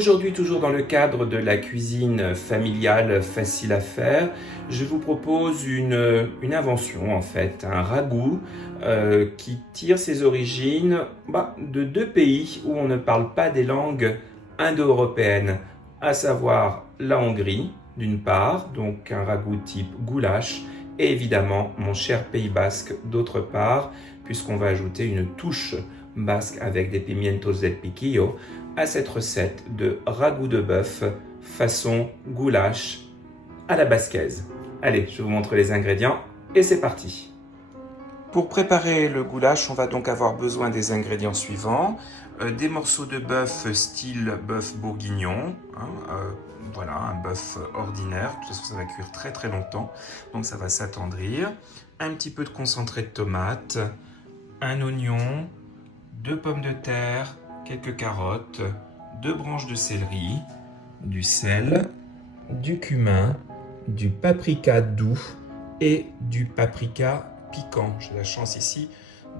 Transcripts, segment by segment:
Aujourd'hui, toujours dans le cadre de la cuisine familiale facile à faire, je vous propose une invention en fait, un ragoût qui tire ses origines de deux pays où on ne parle pas des langues indo-européennes, à savoir la Hongrie d'une part, donc un ragoût type goulash, et évidemment mon cher Pays Basque d'autre part, puisqu'on va ajouter une touche basque avec des pimientos del piquillo à cette recette de ragoût de bœuf façon goulash à la basquaise. Allez, je vous montre les ingrédients et c'est parti. Pour préparer le goulash, on va donc avoir besoin des ingrédients suivants. Des morceaux de bœuf style bœuf bourguignon, voilà, un bœuf ordinaire, de toute façon ça va cuire très très longtemps, donc ça va s'attendrir. Un petit peu de concentré de tomate, un oignon, 2 pommes de terre, quelques carottes, 2 branches de céleri, du sel, du cumin, du paprika doux et du paprika piquant. J'ai la chance ici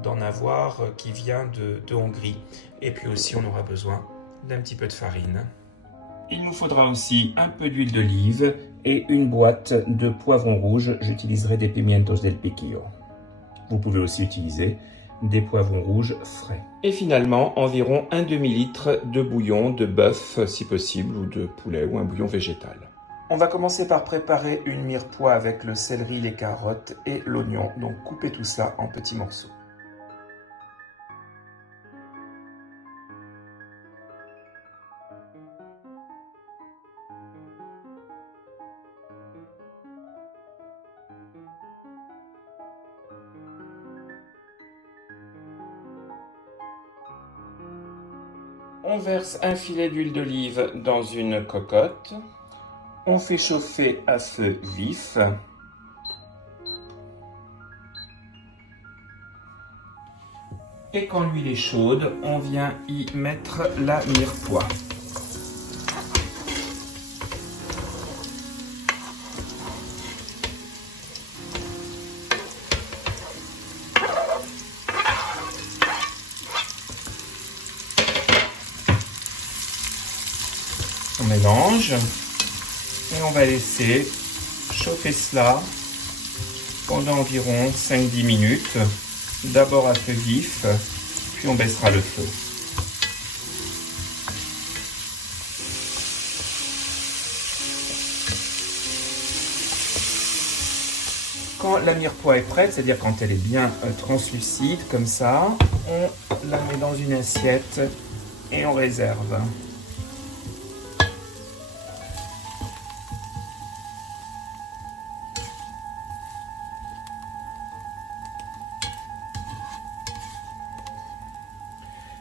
d'en avoir qui vient de Hongrie. Et puis aussi on aura besoin d'un petit peu de farine. Il nous faudra aussi un peu d'huile d'olive et une boîte de poivrons rouges. J'utiliserai des pimientos del piquillo. Vous pouvez aussi utiliser des poivrons rouges frais. Et finalement, environ un demi-litre de bouillon de bœuf, si possible, ou de poulet, ou un bouillon végétal. On va commencer par préparer une mirepoix avec le céleri, les carottes et l'oignon. Donc coupez tout ça en petits morceaux. On verse un filet d'huile d'olive dans une cocotte. On fait chauffer à feu vif. Et quand l'huile est chaude, on vient y mettre la mirepoix. On mélange et on va laisser chauffer cela pendant environ 5-10 minutes. D'abord à feu vif, puis on baissera le feu. Quand la mirepoix est prête, c'est-à-dire quand elle est bien translucide comme ça, on la met dans une assiette et on réserve.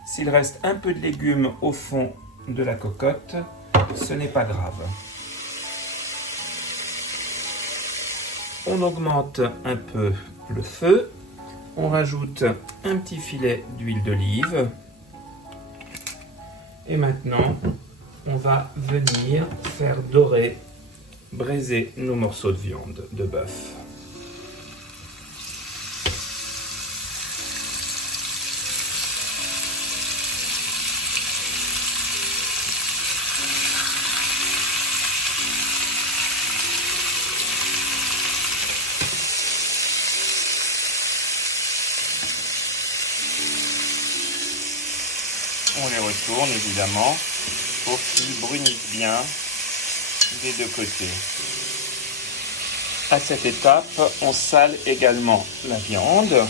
S'il reste un peu de légumes au fond de la cocotte, ce n'est pas grave. On augmente un peu le feu. On rajoute un petit filet d'huile d'olive. Et maintenant, on va venir faire dorer, braiser nos morceaux de viande de bœuf. On les retourne évidemment pour qu'ils brunissent bien des deux côtés. À cette étape, on sale également la viande.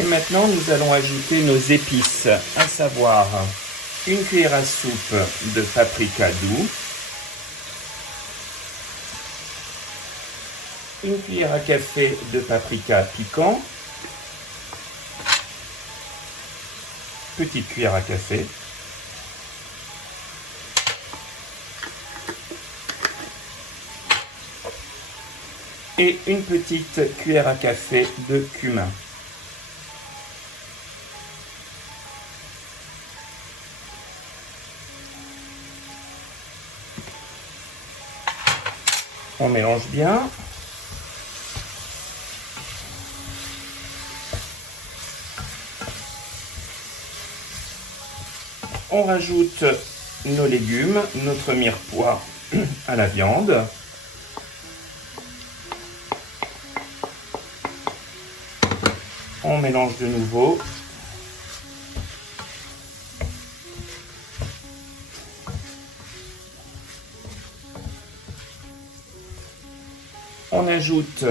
Et maintenant, nous allons ajouter nos épices, à savoir une cuillère à soupe de paprika doux, une cuillère à café de paprika piquant, petite cuillère à café, et une petite cuillère à café de cumin. On mélange bien. On rajoute nos légumes, notre mirepoix à la viande. On mélange de nouveau. On ajoute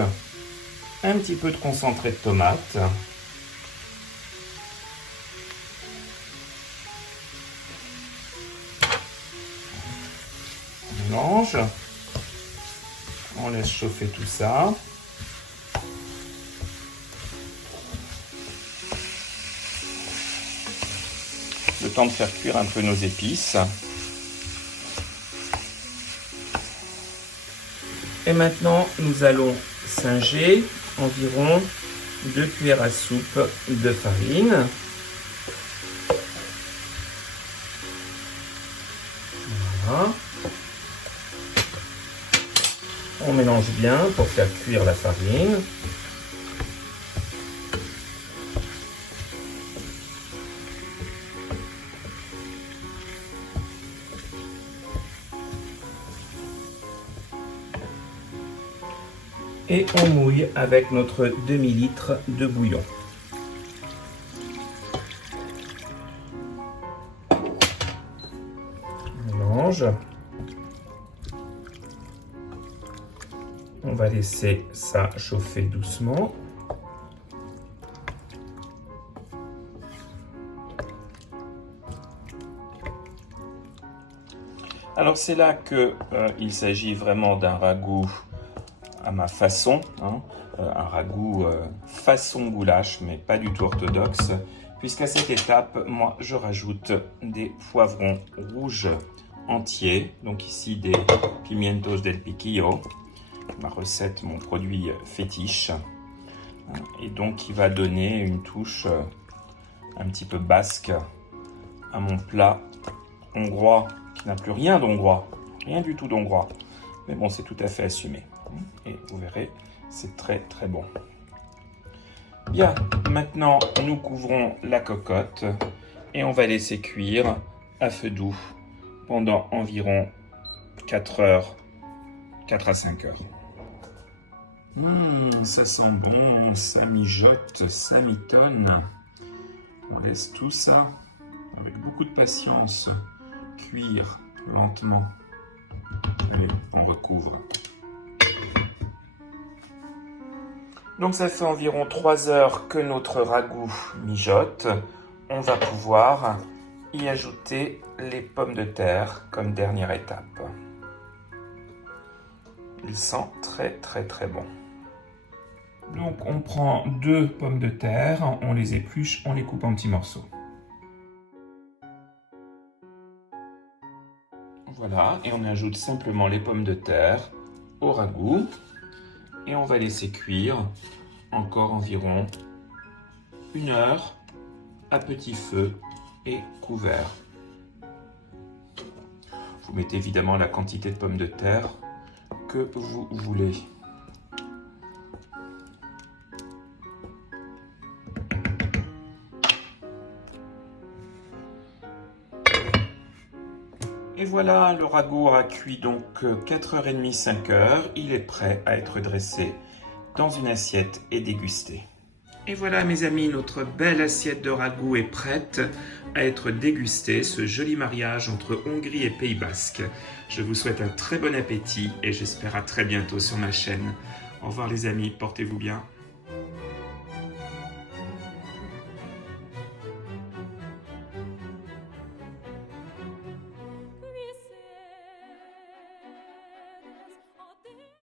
un petit peu de concentré de tomate. On mélange. On laisse chauffer tout ça. Le temps de faire cuire un peu nos épices. Et maintenant, nous allons singer environ 2 cuillères à soupe de farine. Voilà. On mélange bien pour faire cuire la farine. Et on mouille avec notre demi-litre de bouillon. On mélange. On va laisser ça chauffer doucement. Alors c'est là que il s'agit vraiment d'un ragoût à ma façon, hein, un ragoût façon goulash, mais pas du tout orthodoxe, puisqu'à cette étape, moi, je rajoute des poivrons rouges entiers, donc ici des pimientos del piquillo, ma recette, mon produit fétiche, hein, et donc qui va donner une touche un petit peu basque à mon plat hongrois, qui n'a plus rien d'hongrois, rien du tout d'hongrois, mais bon, c'est tout à fait assumé. Et vous verrez, c'est très très bon. Bien, maintenant nous couvrons la cocotte et on va laisser cuire à feu doux pendant environ 4 heures, 4 à 5 heures. Ça sent bon, ça mijote, ça mitonne. On laisse tout ça avec beaucoup de patience cuire lentement. Allez, on recouvre. Donc ça fait environ 3 heures que notre ragoût mijote. On va pouvoir y ajouter les pommes de terre comme dernière étape. Il sent très très très bon. Donc on prend 2 pommes de terre, on les épluche, on les coupe en petits morceaux. Voilà, et on ajoute simplement les pommes de terre au ragoût. Et on va laisser cuire encore environ 1 heure à petit feu et couvert. Vous mettez évidemment la quantité de pommes de terre que vous voulez. Et voilà, le ragoût aura cuit donc 4h30, 5h. Il est prêt à être dressé dans une assiette et dégusté. Et voilà mes amis, notre belle assiette de ragoût est prête à être dégustée, ce joli mariage entre Hongrie et Pays Basque. Je vous souhaite un très bon appétit et j'espère à très bientôt sur ma chaîne. Au revoir les amis, portez-vous bien.